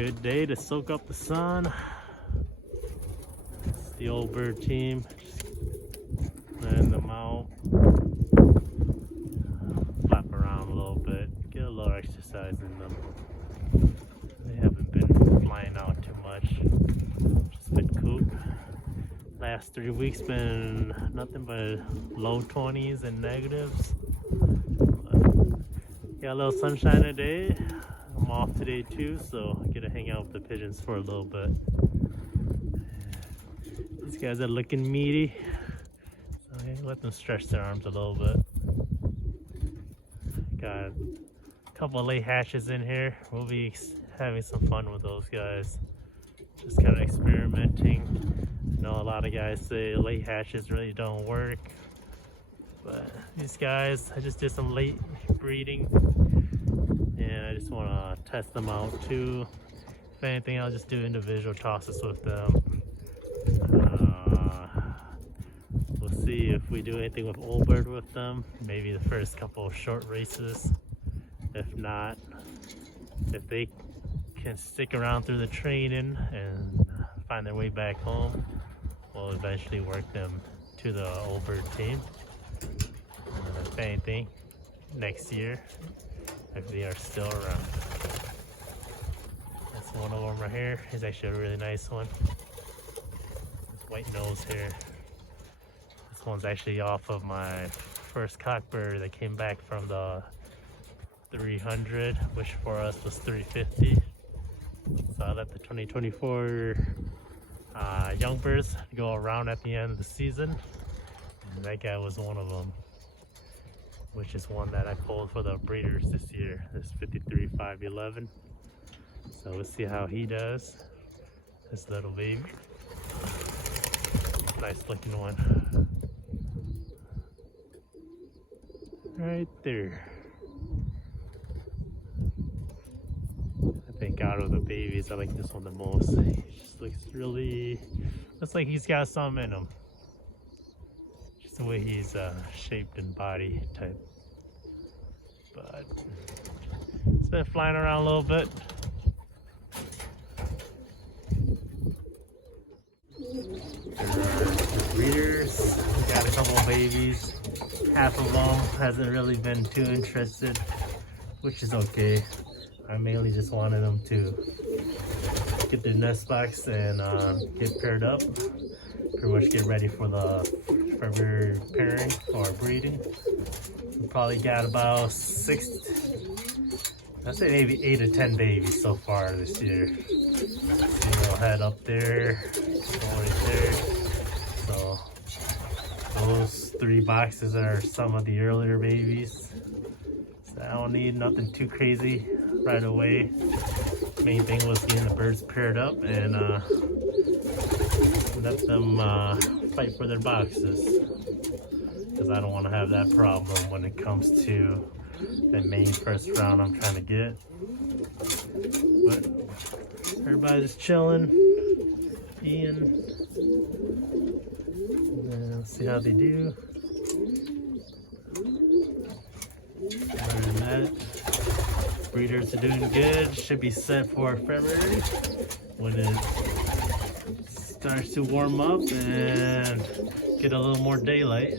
Good day to soak up the sun. It's the old bird team. Just letting them out. Flap around a little bit. Get a little exercise in them. They haven't been flying out too much. Just been cooped. Last 3 weeks been nothing but low 20s and negatives. Got a little sunshine today. I'm off today too, so I get to hang out with the pigeons for a little bit. These guys are looking meaty, so I let them stretch their arms a little bit. Got a couple of late hatches in here. We'll be having some fun with those guys. Just kind of experimenting. I know a lot of guys say late hatches really don't work, but these guys, I just did some late breeding and I just want to test them out too. If anything, I'll just do individual tosses with them. We'll see if we do anything with old bird with them, maybe the first couple of short races. If not, if they can stick around through the training and find their way back home, we'll eventually work them to the old bird team. If anything, next year, if they are still around. That's one of them right here. He's actually a really nice one. White nose here. This one's actually off of my first cockbird that came back from the 300, which for us was 350. So I let the 2024 young birds go around at the end of the season, and that guy was one of them, which is one that I pulled for the breeders this year, this 53-511. So we'll see how he does, this little baby. Nice looking one. Right there. I think out of the babies, I like this one the most. He just looks like he's got some in him. Just the way he's shaped and body type. But it's been flying around a little bit. The breeders, we got a couple of babies. Half of them hasn't really been too interested, which is okay. I mainly just wanted them to get their nest box and get paired up. Pretty much get ready for the February pairing or breeding. We probably got about I'd say maybe 8 or 10 babies so far this year. We'll head up there, right there. So those 3 boxes are some of the earlier babies. So I don't need nothing too crazy right away. Main thing was getting the birds paired up and let them fight for their boxes, because I don't want to have that problem when it comes to the main first round I'm trying to get. But everybody's just chilling, peeing, and let's see how they do. Other than that, breeders are doing good. Should be set for February when it starts to warm up and get a little more daylight.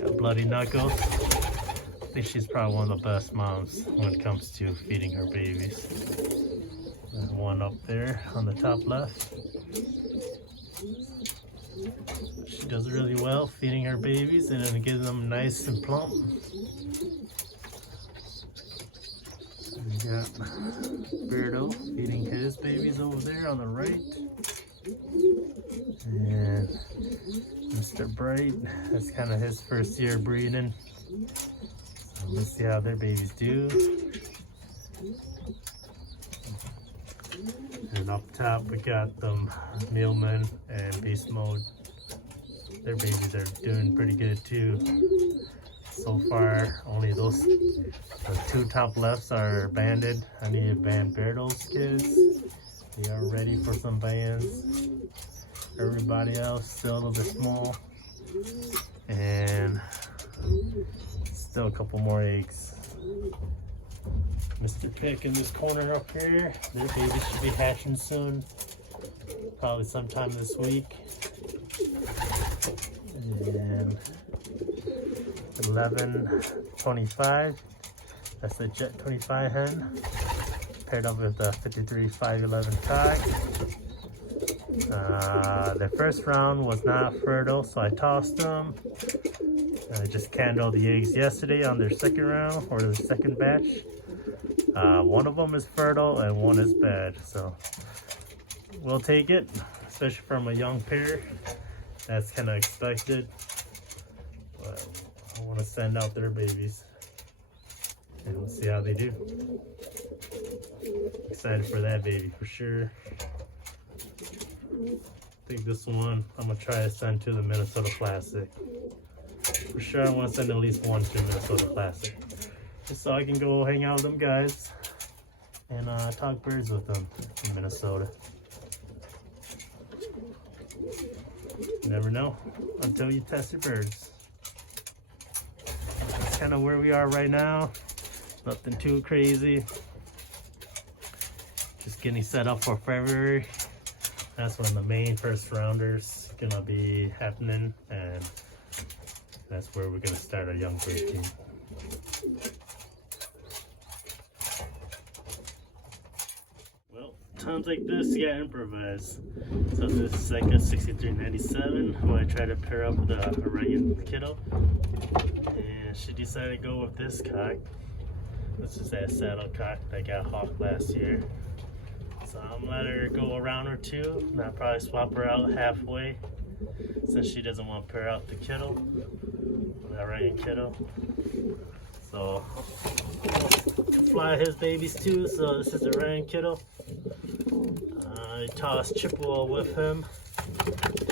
Got Bloody Knuckle. I think she's probably one of the best moms when it comes to feeding her babies. There's one up there on the top left. She does really well feeding her babies and then getting them nice and plump. We got Beardo feeding his babies over there on the right. And Mr. Bright, that's kind of his first year breeding. So let's see how their babies do. And up top we got them Mealman and Beast Mode. Their babies are doing pretty good too. So far, only those the 2 top lefts are banded. I need to band Beardo's kids. They are ready for some bands. Everybody else still a little bit small. And still a couple more eggs. Mr. Pick in this corner up here. Their babies should be hatching soon. Probably sometime this week. And 1125. That's the Jet 25 hen. Paired up with the 53-511 cock. The first round was not fertile, so I tossed them. I just canned all the eggs yesterday on their second round, or their second batch. One of them is fertile and one is bad, so we'll take it, especially from a young pair. That's kind of expected, but I want to send out their babies and we'll see how they do. Excited for that baby for sure. I think this one I'm gonna try to send to the Minnesota Classic. For sure I want to send at least one to Minnesota Classic, just so I can go hang out with them guys and talk birds with them in Minnesota. You never know until you test your birds. That's kind of where we are right now. Nothing too crazy. Just getting set up for February. That's when the main first rounders gonna be happening, and that's where we're gonna start our young bird team. Well, times like this, you gotta improvise. So this is like a 6397, who I try to pair up with a Oregon kiddo, and she decided to go with this cock. This is that saddle cock that got hawked last year. So I'm gonna let her go a round or two, and I'll probably swap her out halfway, since she doesn't want to pair out the kiddo, that Oregon kiddo. So I'll fly his babies too. So this is the Oregon kiddo. I tossed Chippewa with him.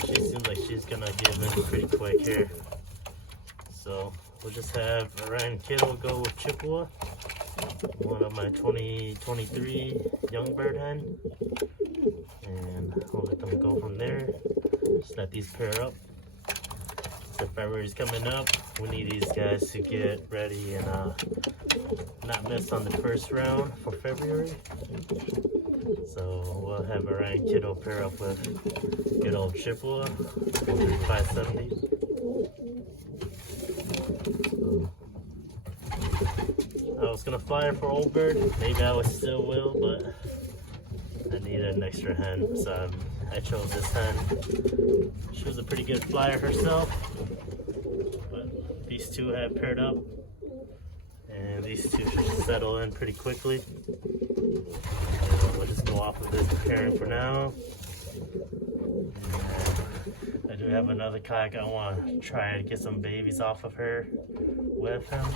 She seems like she's gonna give in pretty quick here. So we'll just have Oregon kiddo go with Chippewa, one of my 2023 young bird hen, and I'll let them go from there. Just let these pair up. So February's coming up. We need these guys to get ready and not miss on the first round for February. So we'll have Oregon kiddo pair up with good old Chippewa, 570. I was gonna fly her for old bird. Maybe I still will, but I needed an extra hen, so I chose this hen. She was a pretty good flyer herself, but these two have paired up, and these two should settle in pretty quickly. And we'll just go off of this pairing for now. And I do have another cock. I want to try to get some babies off of her with him.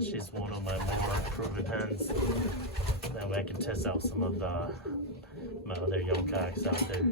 She's one of my more proven hens. That way I can test out some of my other young cocks out there.